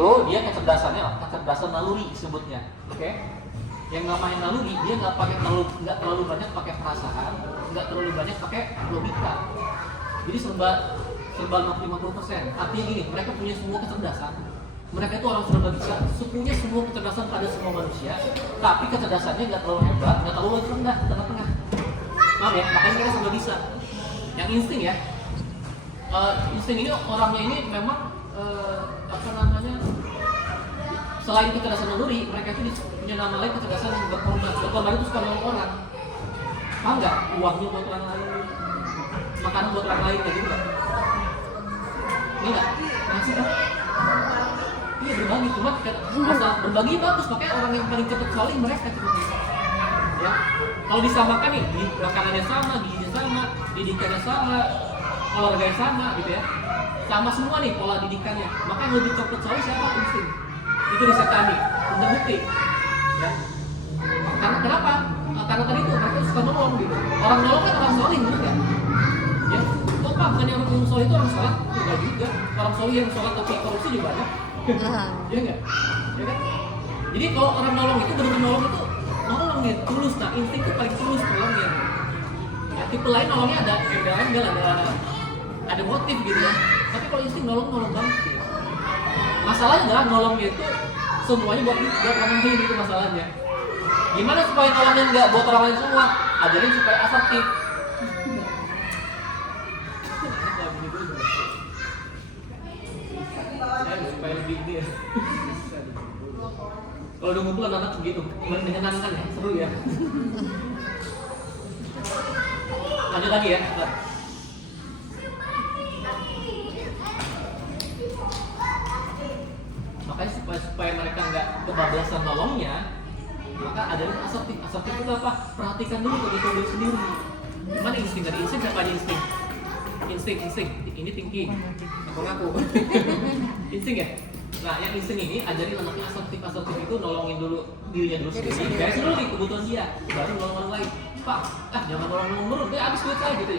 itu dia kecerdasan naluri disebutnya, oke? Yang namanya naluri dia nggak terlalu banyak pakai perasaan, nggak terlalu banyak pakai logika. Jadi serba 50%. Artinya gini, mereka punya semua kecerdasan. Mereka itu orang serba bisa, punya semua kecerdasan pada semua manusia, tapi kecerdasannya nggak terlalu hebat, nggak terlalu rendah, tengah-tengah. Paham ya? Makanya mereka serba bisa. Yang insting ya, insting ini orangnya ini memang selain kecerdasan naluri, mereka itu punya nama lain kecerdasan yang berkorban. Berkorban itu suka nolong orang. Paham nggak? Uangnya buat orang lain, makanan buat orang lain, kayak gitu nggak? Ini nggak? Ngasih kan? Iya berbagi, cuma asal berbagi bagus, makanya orang yang paling cepat solih mereka cepat. Ya, kalau disamakan nih, makanannya sama, gizinya sama, didikannya sama, olahraganya sama, gitu ya, sama semua nih pola didikannya. Maka yang lebih cepat solih siapa? Insting. Itu riset kami, terbukti. Ya. Karena kenapa? Karena tadi itu mereka suka nolong gitu. Orang nolong kan orang solih, bener nggak? Ya, kok Pak, bukannya orang yang solih itu orang sholat? Enggak juga. Orang solih yang sholat tapi korupsi juga banyak. Iya nggak? Ya kan? Jadi kalau orang nolong itu benar-benar nolong itu nolong ya, tulus. Nah, insting itu paling tulus nolongnya. Ya, tipe lain nolongnya ada embel-embel, ada motif gitu ya. Tapi kalau insting nolong banget gitu. Masalahnya adalah nolongnya itu semuanya buat orang lain, itu masalahnya. Gimana supaya nolongnya nggak buat orang lain semua? Ajarin supaya asertif. Supaya lebih ini ya. Kalau udah ngumpul anak begitu, menyenangkan ya, seru ya. Lanjut lagi ya. Makanya supaya mereka nggak kebablasan nolongnya, maka ada asertif. Asertif itu apa? Perhatikan dulu kebutuhan diri sendiri. Gimana insting tadi? Insting siapa aja insting? Insting. Ini thinking. Aku ngaku. Insting ya? Nah, yang insting ini ajarin anaknya asertif itu nolongin dulu dirinya dulu sendiri. Beres dulu nih kebutuhan dia, baru nolong orang lain. Pak, jangan nolong terus, dia habis duit saya gitu.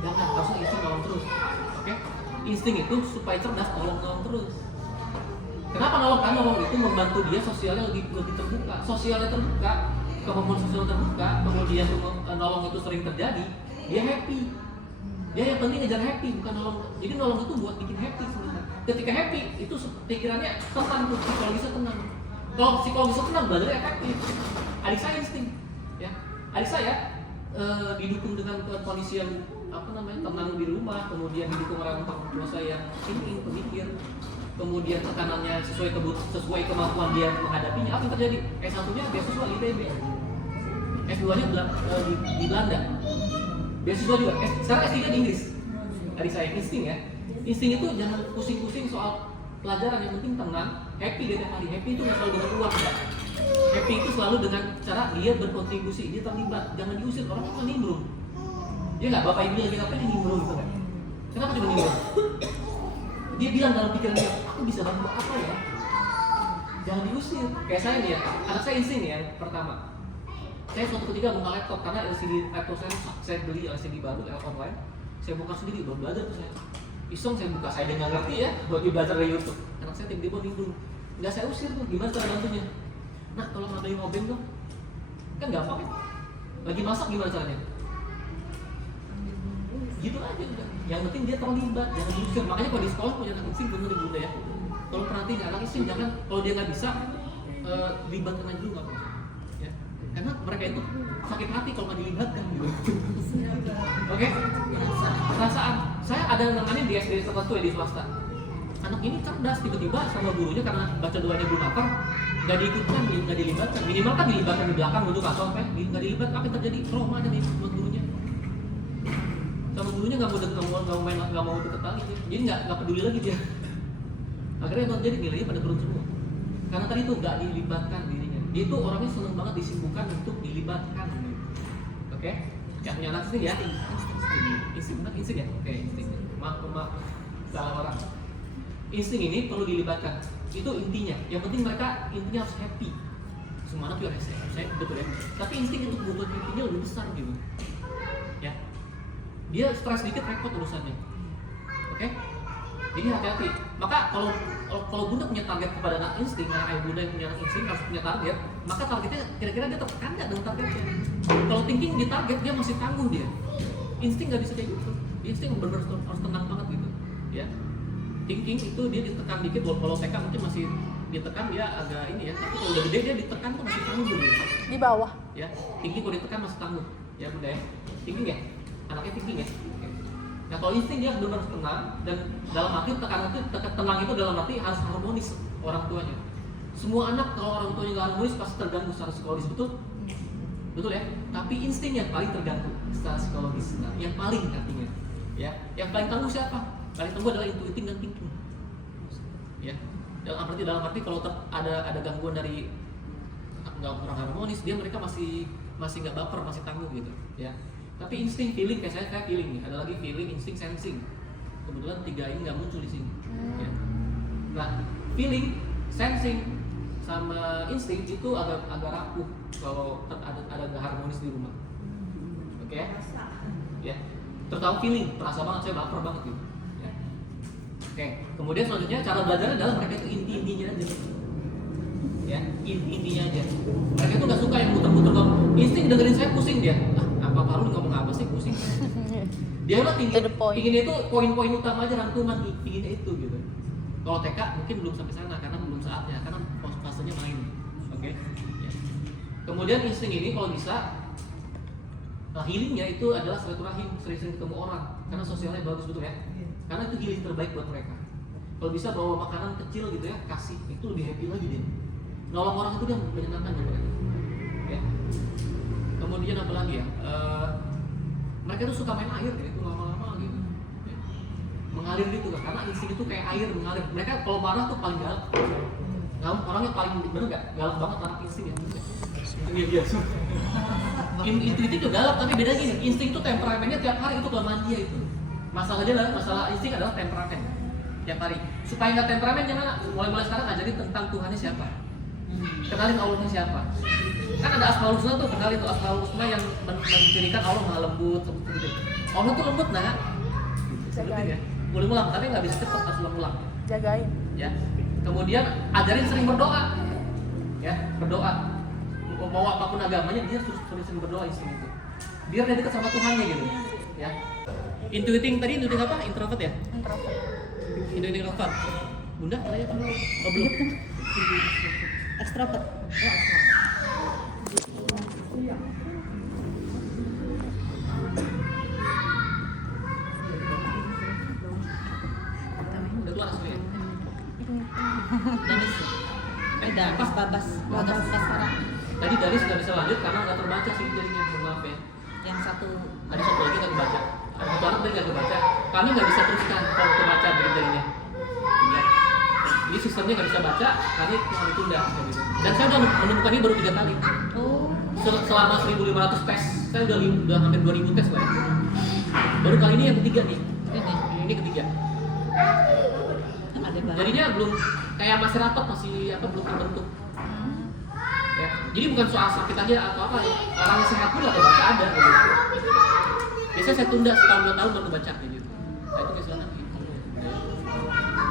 Jangan, harusnya insting nolong terus. Oke? Insting itu supaya cerdas nolong terus. Kenapa nolong? Karena nolong itu membantu dia sosialnya lebih terbuka. Sosialnya terbuka, kemampuan sosial terbuka, kemudian nolong itu sering terjadi, dia happy. Dia yang penting ngejar happy, bukan nolong. Jadi nolong itu buat bikin happy sebenarnya. Ketika happy, itu pikirannya tenang, psikologisnya tenang. Kalau psikologisnya tenang, belajarnya efektif. Adik saya insting, ya. Adik saya didukung dengan kondisi yang tenang di rumah, kemudian didukung orang tua saya yang thinking, pemikir, kemudian tekanannya sesuai kemampuan dia menghadapinya. Apa yang terjadi? S1-nya beasiswa ITB, S2-nya di Belanda, beasiswa juga. Sekarang S3 di Inggris. Adik saya insting ya. Insting itu jangan pusing-pusing soal pelajaran, yang penting tenang, happy dia tiap hari. Happy itu nggak selalu dengan uang, enggak. Happy itu selalu dengan cara dia berkontribusi, dia terlibat, jangan diusir. Orang kan nimbrung. Dia nggak, bapak ibunya lagi ngapain, dia nimbrung gitu kan? Kenapa cuma nimbrung? Dia bilang dalam pikirannya, aku bisa bantu apa ya? Jangan diusir. Kayak saya nih ya, anak saya insting nih yang pertama. Saya suatu ketika buka laptop karena LCD laptop saya beli LCD baru online. Saya buka sendiri, baru belajar tuh saya. Iseng saya buka, saya nggak ngerti ya, buat belajar dari YouTube. Anak saya tiba-tiba nimbrung. Nggak saya usir tuh, gimana cara bantunya? Nah, kalau ngambilin obeng dong, kan gampang ya. Lagi masak gimana caranya? Gitu aja udah. Yang penting dia terlibat, jangan diusir. Makanya kalau di sekolah punya anak insting bener di bunda ya. Kalau perhatiin anak insting, jangan, kalau dia nggak bisa, libatkan aja dulu nggak apa-apa. Ya. Karena mereka itu sakit hati kalau nggak dilibatkan gitu. Oke? Perasaan. Saya ada namanya di SD tertentu ya, di swasta. Anak ini cerdas, tiba-tiba sama gurunya karena baca doanya belum hafal, nggak diikutkan, nggak dilibatkan. Minimal kan dilibatkan di belakang duduk atau apa? Nggak dilibatkan, apa yang terjadi? Trauma aja nih buat gurunya. Sama gurunya nggak mau deket lagi dia. Jadi nggak peduli lagi dia. Akhirnya yang terjadi nilainya pada turun semua. Karena tadi tuh nggak dilibatkan dirinya. Dia tuh orangnya seneng banget disibukkan untuk dilibatkan. Oke? Yang punya anak insting ya? Insting ya? Oke, insting. Maaf, salah orang. Insting ini perlu dilibatkan. Itu intinya. Yang penting mereka intinya harus happy. Semua anak juga harus happy, betul ya. Tapi insting itu bobot intinya lebih besar gitu. Ya. Dia stres dikit repot urusannya. Oke? Jadi hati-hati. Maka kalau bunda punya target kepada anak insting, ayah bunda yang punya anak insting harus punya target, maka targetnya kira-kira dia tertekan nggak dengan targetnya. Kalau thinking di target dia masih tangguh dia. Insting nggak bisa kayak gitu. Insting benar-benar harus tenang banget gitu. Ya. Thinking itu dia ditekan dikit, kalau TK mungkin masih ditekan dia agak ini ya, tapi kalau udah gede dia ditekan tuh masih tangguh dia. Di bawah. Ya, thinking kalau ditekan masih tangguh. Ya bunda ya. Thinking ya. Anaknya thinking ya. Nah kalau insting dia benar tenang dan dalam arti tekanan itu tenang itu dalam arti harus harmonis orang tuanya. Semua anak kalau orang tuanya nggak harmonis pasti terganggu secara psikologis, betul ya. Tapi insting yang paling terganggu secara psikologis. Nah yang paling artinya, ya, yang paling tangguh siapa? Paling tangguh adalah intuiting dan thinking. Ya, dalam arti kalau ada gangguan dari nggak kurang harmonis, mereka masih nggak baper, masih tangguh gitu, ya. Tapi insting, feeling, kayak saya feeling nih, ada lagi feeling, insting, sensing. Kebetulan 3 ini nggak muncul di sini. Ya. Nah, feeling, sensing, sama insting itu agak rapuh kalau ada nggak harmonis di rumah. Oke? Ya. Terutama feeling, terasa banget saya baper banget gitu. Ya. Oke. Kemudian selanjutnya cara belajarnya adalah mereka itu intinya aja. Ya, intinya aja. Mereka itu nggak suka yang muter-muter ngomong. Insting dengerin saya pusing dia. Apa lu ngomong apa sih, pusing. Dia mah pinginnya itu poin-poin utama aja, rangkuman, pinginnya itu gitu. Kalau TK mungkin belum sampai sana karena belum saatnya, karena fasenya main. Oke? Ya. Kemudian insting ini kalau bisa healingnya itu adalah silaturahim, sering-sering ketemu orang karena sosialnya bagus, betul ya. Karena itu healing terbaik buat mereka. Kalau bisa bawa makanan kecil gitu ya, kasih, itu lebih happy lagi dia. Nolong orang itu dia menyenangkan juga. Ya. Kemudian apa lagi ya? Mereka tuh suka main air gitu, lama-lama gitu. Ya. Mengalir gitu kan, karena insting itu kayak air mengalir. Mereka kalau marah tuh paling galak. Orangnya paling bener nggak? Galak banget anak insting ya. Iya biasa. Intuitif juga galak, tapi beda gini. Insting itu temperamennya tiap hari itu kelemahan dia itu. Masalah insting adalah temperamen tiap hari. Supaya nggak temperamen gimana? Mulai sekarang ajarin tentang Tuhannya siapa. Kenalin Allahnya siapa. Kan ada Asmaul Husna tuh, kenalin tuh Asmaul Husna yang mencirikan Allah maha lembut seperti itu. Allah tuh lembut nak. Jagain. Ya. Ulang-ulang, tapi nggak bisa cepet, harus ulang-ulang. Jagain. Ya. Kemudian ajarin sering berdoa. Ya, berdoa. Mau apapun agamanya dia sering berdoa insting itu. Biar dia dekat sama Tuhannya gitu. Ya. Intuiting tadi intuiting apa? Introvert ya? Introvert. Intuiting introvert. Bunda tanya apa? Oh belum. Extrovert. Oh, extrovert. Udah keluar asli ya? Danis. Babas. Tadi Danis nggak bisa lanjut karena nggak terbaca sih jadinya, maaf ya. Yang satu Ada satu lagi nggak kebaca. Ada satu anak tadi nggak kebaca. Kami nggak bisa teruskan kalau kebaca jari-jarinya. Ya. Jadi sistemnya nggak bisa baca, kami harus tunda. Gitu. Dan saya udah menemukan ini baru 3 kali. Oh. Selama 1.500 tes, saya udah hampir 2.000 tes lah ya. Baru kali ini yang ketiga nih. Ini ketiga. Jadinya belum kayak masih rapat, belum terbentuk. Ya. Jadi bukan soal sakit aja atau apa ya. Orang yang sehat pun nggak baca ada. Gitu. Biasanya saya tunda setahun 2 tahun baru baca gitu. Nah itu kesalahan gitu.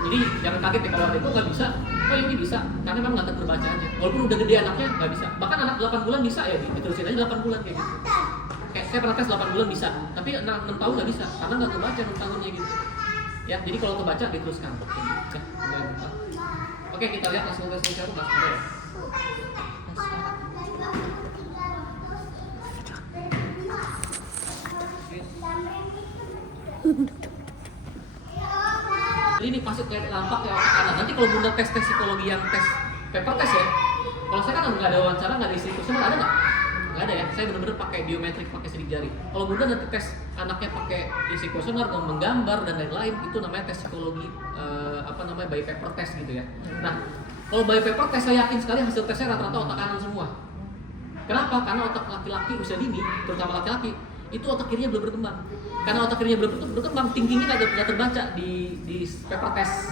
Jadi jangan kaget ya kalau ada itu nggak bisa. Oh ini bisa, karena memang nggak terbaca aja. Walaupun udah gede anaknya nggak bisa. Bahkan anak 8 bulan bisa ya, diterusin aja 8 bulan kayak gitu. Kayak saya pernah tes 8 bulan bisa, tapi 6 tahun nggak bisa karena nggak terbaca 6 tahunnya gitu. Ya, jadi kalau terbaca diteruskan. Ya, oke, kita lihat langsung tes itu langsung ya. Ini pasti kayak nampak ya anak. Nanti kalau bunda tes psikologi yang tes paper test ya. Kalau saya kan nggak ada wawancara, nggak ada isi kuesioner, ada nggak? Nggak ada ya. Saya benar-benar pakai biometrik, pakai sidik jari. Kalau bunda nanti tes anaknya pakai isi kuesioner, menggambar dan lain-lain, itu namanya tes psikologi by paper test gitu ya. Nah, kalau by paper test saya yakin sekali hasil tesnya rata-rata otak kanan semua. Kenapa? Karena otak laki-laki usia dini, terutama laki-laki, itu otak kirinya belum berkembang. Karena otak kirinya belum berkembang, thinkingnya nggak terbaca di paper test.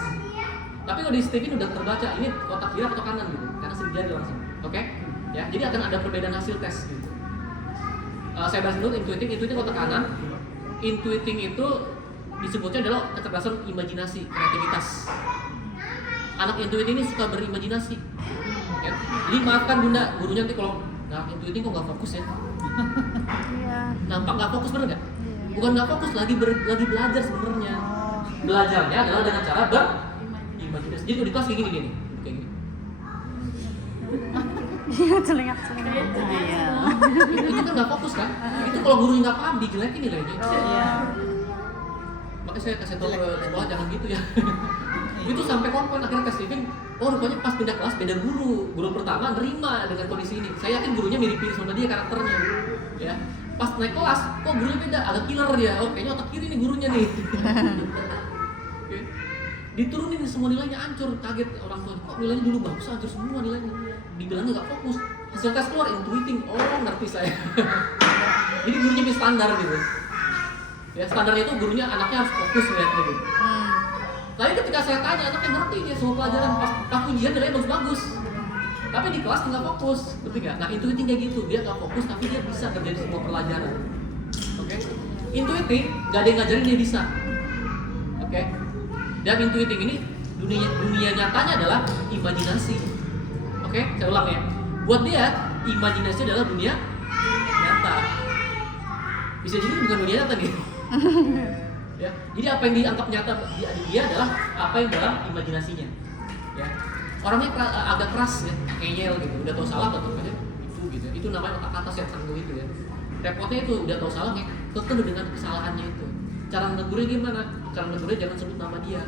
Tapi kalau di Stephen udah terbaca, ini otak kiri atau kanan gitu, karena sidik jari langsung. Oke? Ya, jadi akan ada perbedaan hasil tes gitu. Saya bahas dulu intuiting otak kanan. Intuiting itu disebutnya adalah kecerdasan imajinasi, kreativitas. Anak intuitif ini suka berimajinasi. Ya. Jadi maafkan bunda, gurunya nanti kalau nggak intuitif kok nggak fokus ya. Iya. Nampak nggak fokus, bener nggak? Iya. Bukan nggak fokus, lagi belajar sebenarnya. Oh. Belajarnya adalah dengan cara berimajinasi. Jadi kalau di kelas kayak gini nih, kayak gini. Iya, celingak. Iya. Itu kan nggak fokus kan? Itu kalau gurunya nggak paham, dijelekin nilainya. Iya. Makanya saya kasih tahu ke sekolah jangan gitu ya. Itu sampai komplain akhirnya tes living. Oh rupanya pas pindah kelas beda guru. Guru pertama nerima dengan kondisi ini. Saya yakin gurunya mirip-mirip sama dia karakternya. Ya. Pas naik kelas, kok gurunya beda, agak killer dia. Oh kayaknya otak kiri nih gurunya nih. Oke. Diturunin semua nilainya hancur, kaget orang tua. Kok nilainya dulu bagus, hancur semua nilainya. Dibilangnya nggak fokus. Hasil tes keluar intuiting. Oh ngerti saya. Jadi gurunya bisa standar gitu. Ya standarnya itu gurunya anaknya harus fokus lihat gitu. Tapi ketika saya tanya anaknya ngerti dia semua pelajaran pas ujian nilainya bagus-bagus. Tapi di kelas nggak fokus, ngerti nggak? Nah intuiting kayak gitu, dia nggak fokus tapi dia bisa kerjain semua pelajaran. Oke? Intuiting nggak ada yang ngajarin dia bisa. Oke? Dan intuiting ini dunia nyatanya adalah imajinasi. Oke? Saya ulang ya. Buat dia imajinasi adalah dunia nyata. Bisa jadi bukan dunia nyata nih. Ya, jadi apa yang dianggap nyata dia adalah apa yang dalam imajinasinya. Ya, orangnya agak keras ya, ngeyel gitu, udah tahu salah tetap aja itu gitu. Itu namanya otak atas yang tangguh itu ya. Repotnya itu udah tahu salah tetap dengan kesalahannya itu. Cara negurnya gimana? Cara negurnya jangan sebut nama dia.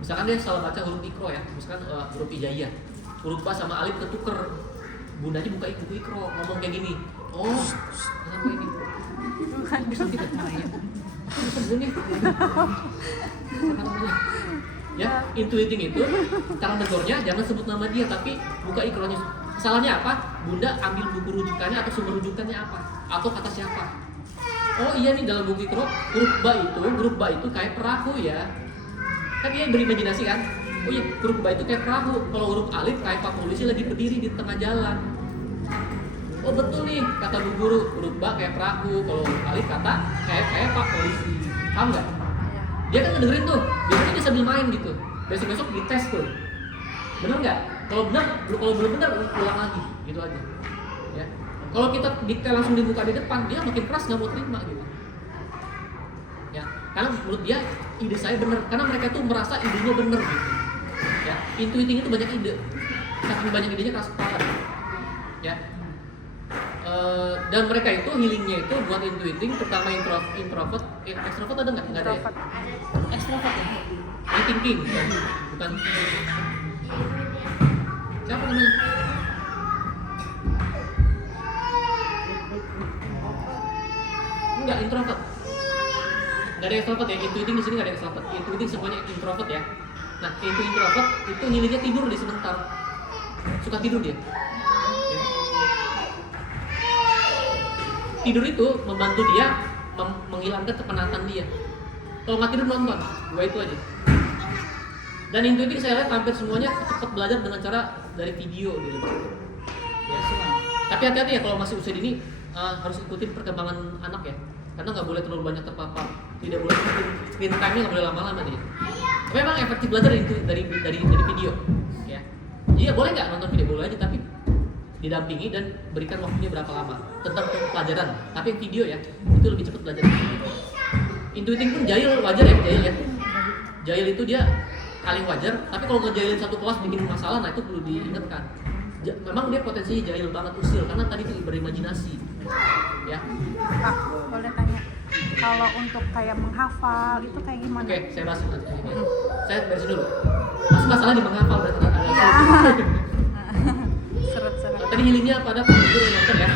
Misalkan dia salah baca huruf ikro ya, misalkan huruf hijaiyah, huruf ba sama alif ketuker, bundanya buka buku ikro, ngomong kayak gini. Oh, kenapa ini? Bisa tidak ya? Ya, intuiting itu cara negornya jangan sebut nama dia tapi buka ikronya. Salahnya apa? Bunda ambil buku rujukannya atau sumber rujukannya apa? Atau kata siapa? Oh iya nih dalam buku ikro huruf ba itu kayak perahu ya. Kan dia berimajinasi kan? Oh iya huruf ba itu kayak perahu. Kalau huruf alif kayak pak polisi lagi berdiri di tengah jalan. Oh betul nih, kata bu guru, huruf ba kayak perahu, kalau huruf alif kata kayak pak polisi. Paham nggak? Dia kan ngedengerin tuh, biasanya dia sambil main gitu. Besok-besok dites tuh. Bener nggak? Kalau belum benar ulang lagi, gitu aja. Ya. Kalau kita langsung dibuka di depan, dia makin keras nggak mau terima gitu. Ya, karena menurut dia ide saya benar, karena mereka tuh merasa idenya benar gitu. Ya, intuiting itu banyak ide, saking banyak idenya keras kepala. Ya. Dan mereka itu healingnya itu buat intuiting, terutama introvert, extrovert ada nggak? Nggak ada ya? Ekstrovert ya? Ini thinking, bukan. Siapa namanya? Enggak, introvert. Nggak ada extrovert ya, intuiting di sini nggak ada extrovert. Intuiting semuanya introvert ya. Nah, introvert itu healingnya tidur di sebentar. Suka tidur dia. Tidur itu membantu dia menghilangkan kepenatan dia. Kalau nggak tidur nonton, dua itu aja. Dan intuitif saya lihat hampir semuanya cepat belajar dengan cara dari video gitu. Ya, tapi hati-hati ya kalau masih usia dini harus ikutin perkembangan anak ya, karena nggak boleh terlalu banyak terpapar, tidak boleh screen time-nya nggak boleh lama-lama nih. Tapi memang efektif belajar itu dari video. Ya, iya boleh nggak nonton video boleh aja tapi didampingi dan berikan waktunya berapa lama tentang pelajaran, tapi yang video ya itu lebih cepat belajar. Intuiting pun jahil wajar ya, jahil itu dia paling wajar, tapi kalau ngejailin satu kelas bikin masalah, nah itu perlu diingatkan. Memang dia potensinya jahil banget, usil, karena tadi itu berimajinasi ya. Pak, boleh tanya, kalau untuk kayak menghafal itu kayak gimana? Oke, saya bahas nanti. Saya beresin dulu. Masih masalah di menghafal berarti ada. Iya. Seret-seret. Tadi healingnya pada guru yang nonton ya.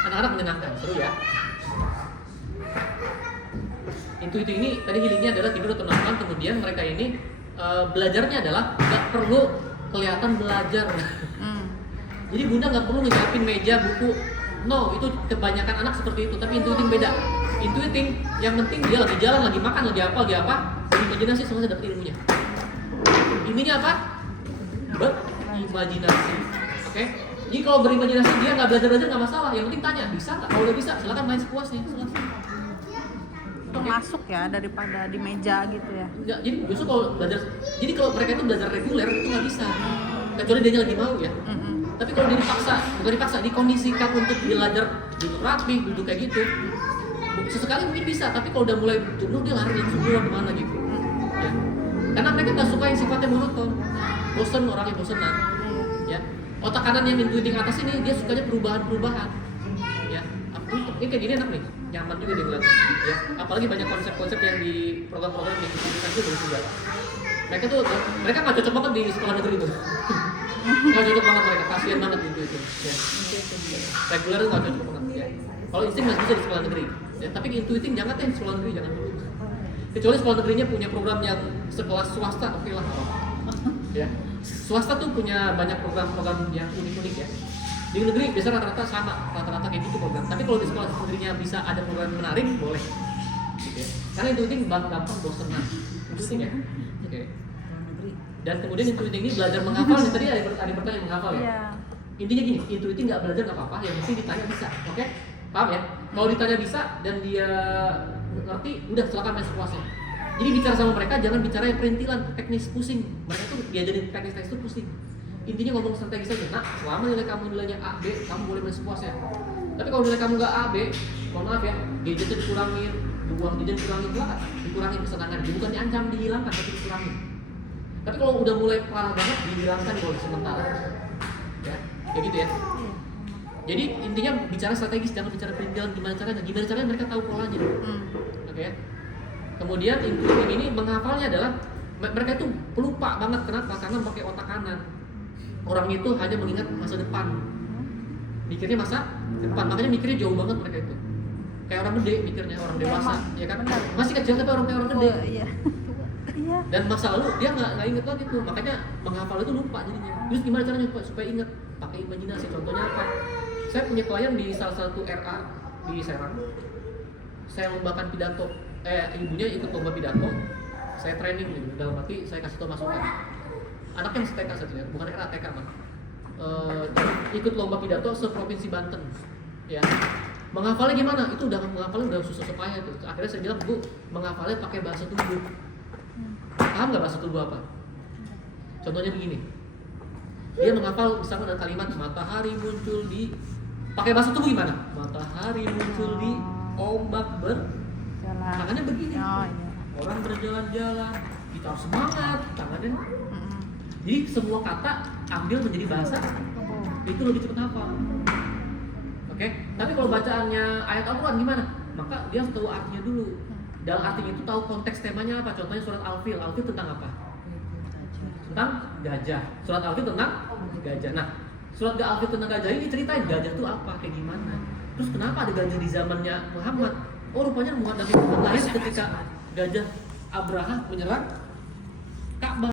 Anak-anak menyenangkan, seru ya. Intuitif ini tadi healingnya adalah tidur atau nonton, kemudian mereka ini belajarnya adalah nggak perlu kelihatan belajar. Jadi bunda nggak perlu nyiapin meja, buku. No, itu kebanyakan anak seperti itu. Tapi intuitif beda. Intuitif yang penting dia lagi jalan, lagi makan, lagi apa, berimajinasi selesai dapat ilmunya. Intinya apa? Berimajinasi. Oke? Jadi kalau berimajinasi dia nggak belajar nggak masalah, yang penting tanya bisa nggak? Kalau udah bisa, silakan main sepuasnya. Selesai. Itu masuk ya daripada di meja gitu ya. Enggak, jadi justru kalau belajar, jadi kalau mereka itu belajar reguler itu nggak bisa, kecuali dia lagi mau ya. Tapi kalau dia dipaksa, bukan dipaksa, dikondisikan untuk belajar duduk rapi, duduk kayak gitu, sesekali mungkin bisa. Tapi kalau udah mulai jenuh dia lari semua kemana gitu. Ya. Karena mereka nggak suka yang sifatnya monoton, bosen, orangnya bosenan. Ya. Otak kanan yang intuitif atas ini dia sukanya perubahan-perubahan. Ya. Ini kayak gini enak nih, nyaman juga dia ngeliatnya. Ya. Apalagi banyak konsep-konsep yang di program-program yang diberikan itu bagus juga. Mereka nggak cocok banget di sekolah negeri itu. Nggak cocok banget mereka, kasihan banget gitu itu. Ya. Reguler itu nggak cocok banget. Ya. Kalau insting masih bisa di sekolah negeri. Ya. Tapi intuiting jangan deh sekolah negeri, jangan dulu. Kecuali sekolah negerinya punya program yang sekelas swasta, oke lah. Ya. Swasta tuh punya banyak program-program yang unik-unik ya. Di negeri biasanya rata-rata sama, rata-rata kayak gitu program. Tapi kalau di sekolah negerinya bisa ada program menarik, boleh. Gitu ya. Karena intuiting gampang bosenan. Intuiting ya. Oke. Dan kemudian intuiting ini belajar menghafal. Tadi ada pertanyaan menghafal ya. Iya. Intinya gini, intuiting nggak belajar nggak apa-apa, yang penting ditanya bisa. Oke? Paham ya? Kalau ditanya bisa dan dia ngerti, udah silakan main sepuasnya. Jadi bicara sama mereka jangan bicara yang perintilan, teknis pusing. Mereka tuh diajarin teknis itu pusing. Intinya ngomong strategis aja. Nah, selama nilai kamu nilainya A, B, kamu boleh main sepuasnya. Tapi kalau nilai kamu nggak A, B, mohon maaf ya, gadgetnya dikurangin, uang jajan dikurangin, dikurangin kesenangan. Bukan diancam dihilangkan, tapi dikurangin. Tapi kalau udah mulai parah banget, dihilangkan kalau sementara. Ya, kayak gitu ya. Jadi intinya bicara strategis, jangan bicara perintilan gimana caranya mereka tahu polanya. Oke ya. Kemudian intuitif ini menghafalnya adalah mereka itu pelupa banget. Kenapa? Karena pakai otak kanan. Orang itu hanya mengingat masa depan, mikirnya masa depan, makanya mikirnya jauh banget mereka itu. Kayak orang gede mikirnya, orang dewasa, ya kan? Masih kecil tapi kayak orang gede. Iya. Iya. Dan masa lalu dia nggak inget lagi tuh, makanya menghafal itu lupa jadinya. Terus gimana caranya supaya inget? Pakai imajinasi. Contohnya apa? Saya punya klien di salah satu RA di Serang. Saya lombakan pidato. Ibunya ikut lomba pidato. Saya training gitu. Dalam arti saya kasih tau masukan. Anaknya masih TK satunya, bukan RA, TK mah. Ikut lomba pidato se-provinsi Banten. Ya. Menghafalnya gimana? Itu udah menghafalnya udah susah payah tuh. Akhirnya saya bilang, "Bu, menghafalnya pakai bahasa tubuh." Paham nggak bahasa tubuh apa? Contohnya begini. Dia menghafal misalnya ada kalimat matahari muncul di, pakai bahasa tubuh gimana? Matahari muncul di ombak Jalan. tangannya begini. Oh, iya. Orang berjalan-jalan, kita harus semangat, tangannya. Jadi semua kata ambil menjadi bahasa, itu lebih cepat hafal. Oke? Tapi kalau bacaannya ayat Al-Quran gimana? Maka dia harus tahu artinya dulu. Dalam artinya itu tahu konteks temanya apa. Contohnya surat Al-Fil. Al-Fil tentang apa? Tentang gajah. Surat Al-Fil tentang gajah. Nah, surat Al-Fil tentang gajah ini ceritain gajah itu apa, kayak gimana. Terus kenapa ada gajah di zamannya Muhammad? Oh, rupanya Nabi Muhammad lahir ketika gajah Abraha menyerang Ka'bah.